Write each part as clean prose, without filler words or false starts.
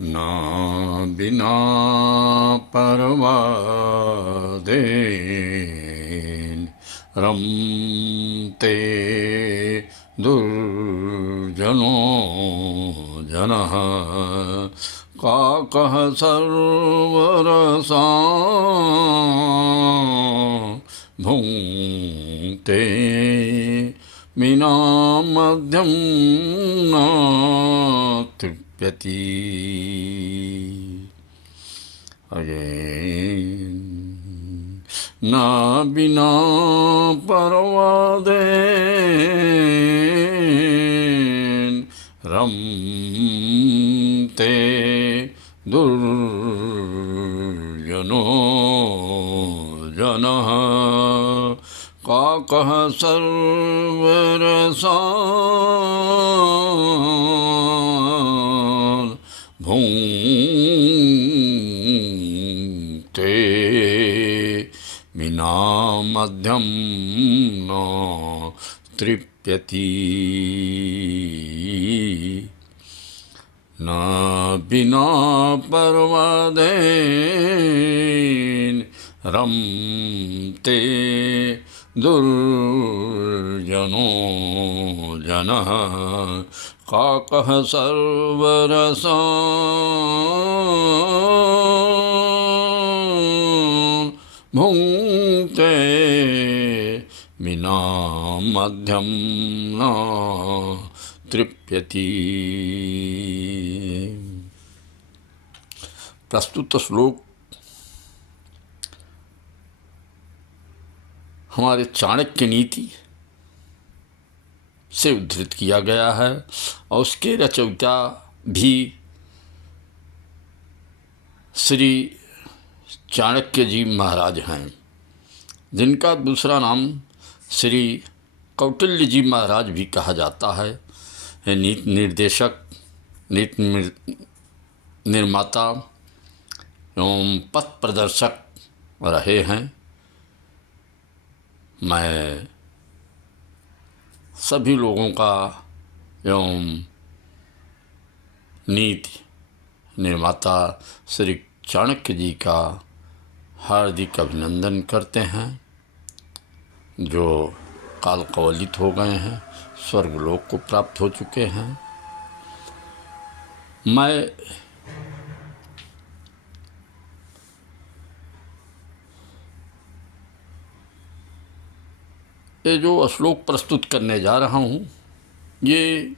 ना बिना परवादेन रमते दुर्जनो जनः काकः सर्वरसान् भुङ्क्ते विना मध्यं न तृप्यति। Again. ना बिना परवादेन रमते दुर्जनो जनः काकः सर्वरसान् भुङ्क्ते विना मध्यं न तृप्यति। न बिना परवादेन रमते दुर्जनो जनः काकः सर्वरसान् भुङ्क्ते विना मध्यं न तृप्यति। प्रस्तुत श्लोक हमारे चाणक्य नीति से उद्धृत किया गया है और उसके रचयिता भी श्री चाणक्य जी महाराज हैं, जिनका दूसरा नाम श्री कौटिल्य जी महाराज भी कहा जाता है। नीति निर्देशक, नीति निर्माता एवं पथ प्रदर्शक रहे हैं। मैं सभी लोगों का एवं नीति निर्माता श्री चाणक्य जी का हार्दिक अभिनंदन करते हैं, जो काल कवलित हो गए हैं, स्वर्गलोक को प्राप्त हो चुके हैं। मैं ये जो श्लोक प्रस्तुत करने जा रहा हूँ, ये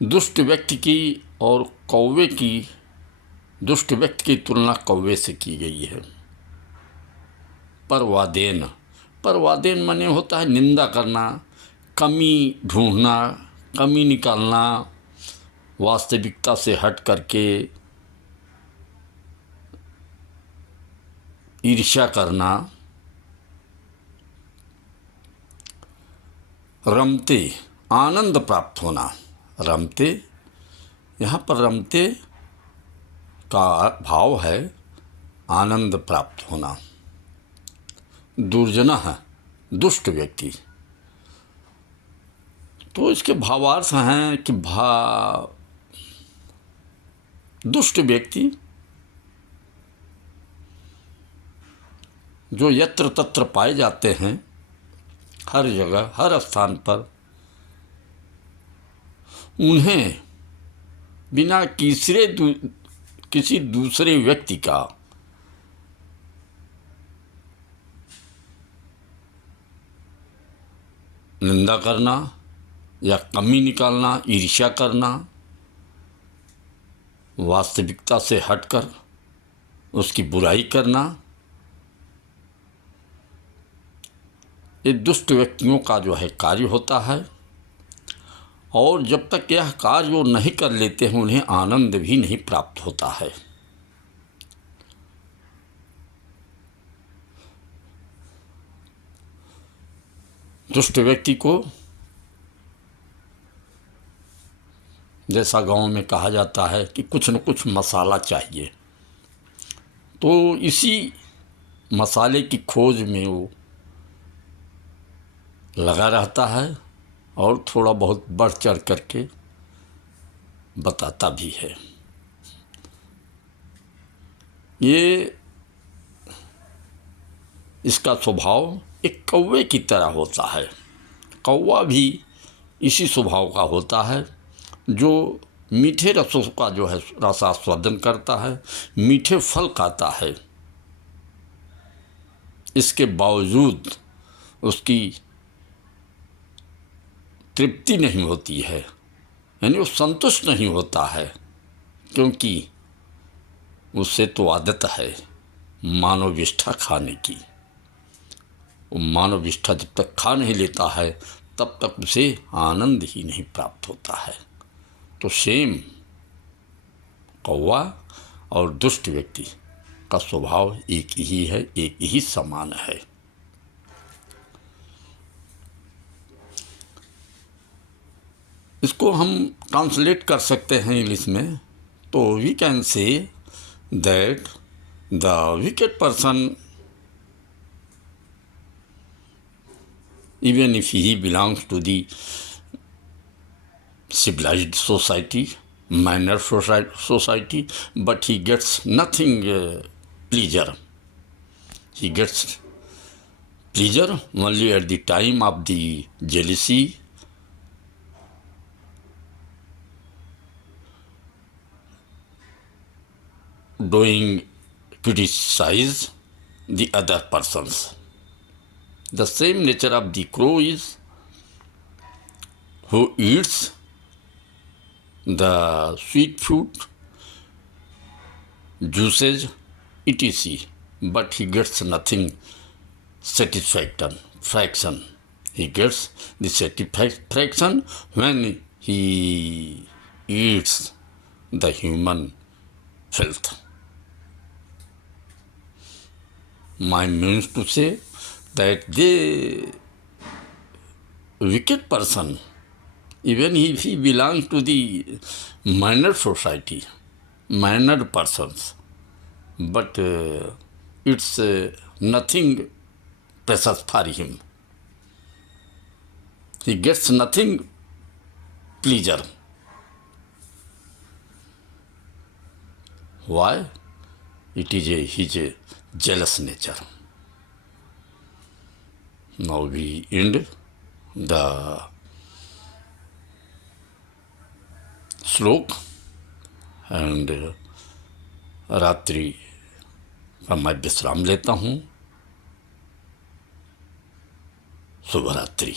दुष्ट व्यक्ति की और कौवे की, दुष्ट व्यक्ति की तुलना कौवे से की गई है। परवादेन, परवादेन माने होता है निंदा करना, कमी ढूंढना, कमी निकालना, वास्तविकता से हट करके ईर्ष्या करना। रमते, आनंद प्राप्त होना। रमते, यहाँ पर रमते का भाव है आनंद प्राप्त होना। दुर्जनः, दुष्ट व्यक्ति, तो इसके भावार्थ हैं कि दुष्ट व्यक्ति जो यत्र तत्र पाए जाते हैं, हर जगह हर स्थान पर, उन्हें बिना किसी दूसरे व्यक्ति का निंदा करना या कमी निकालना, ईर्ष्या करना, वास्तविकता से हटकर उसकी बुराई करना, ये दुष्ट व्यक्तियों का जो है कार्य होता है। और जब तक यह कार्य वो नहीं कर लेते हैं, उन्हें आनंद भी नहीं प्राप्त होता है। दुष्ट व्यक्ति को जैसा गांव में कहा जाता है कि कुछ न कुछ मसाला चाहिए, तो इसी मसाले की खोज में वो लगा रहता है और थोड़ा बहुत बढ़ चढ़ करके बताता भी है। ये इसका स्वभाव एक कौवे की तरह होता है। कौवा भी इसी स्वभाव का होता है, जो मीठे रसों का जो है रसास्वादन करता है, मीठे फल खाता है। इसके बावजूद उसकी तृप्ति नहीं होती है, यानी वो संतुष्ट नहीं होता है, क्योंकि उससे तो आदत है मानवविष्ठा खाने की। वो मानवविष्ठा जब तक खा नहीं लेता है तब तक उसे आनंद ही नहीं प्राप्त होता है। तो सेम कौवा और दुष्ट व्यक्ति का स्वभाव एक ही है, एक ही समान है। इसको हम ट्रांसलेट कर सकते हैं इंग्लिश में, तो we can say that the wicked person, even if he belongs to the civilized society, mannered society, but he gets nothing pleasure. He gets pleasure only at the time of the jealousy, doing criticize the other persons. The same nature of the crow is who eats the sweet fruit, juices, etc., but he gets nothing satisfaction. He gets the satisfaction when he eats the human filth. My means to say that the wicked person, even if he belongs to the mannered society, mannered persons, but it's nothing precious for him. He gets nothing pleasure. Why? It is his jealous nature. Now we end the श्लोक and रात्रि का मैं विश्राम लेता हूँ। शुभ रात्रि।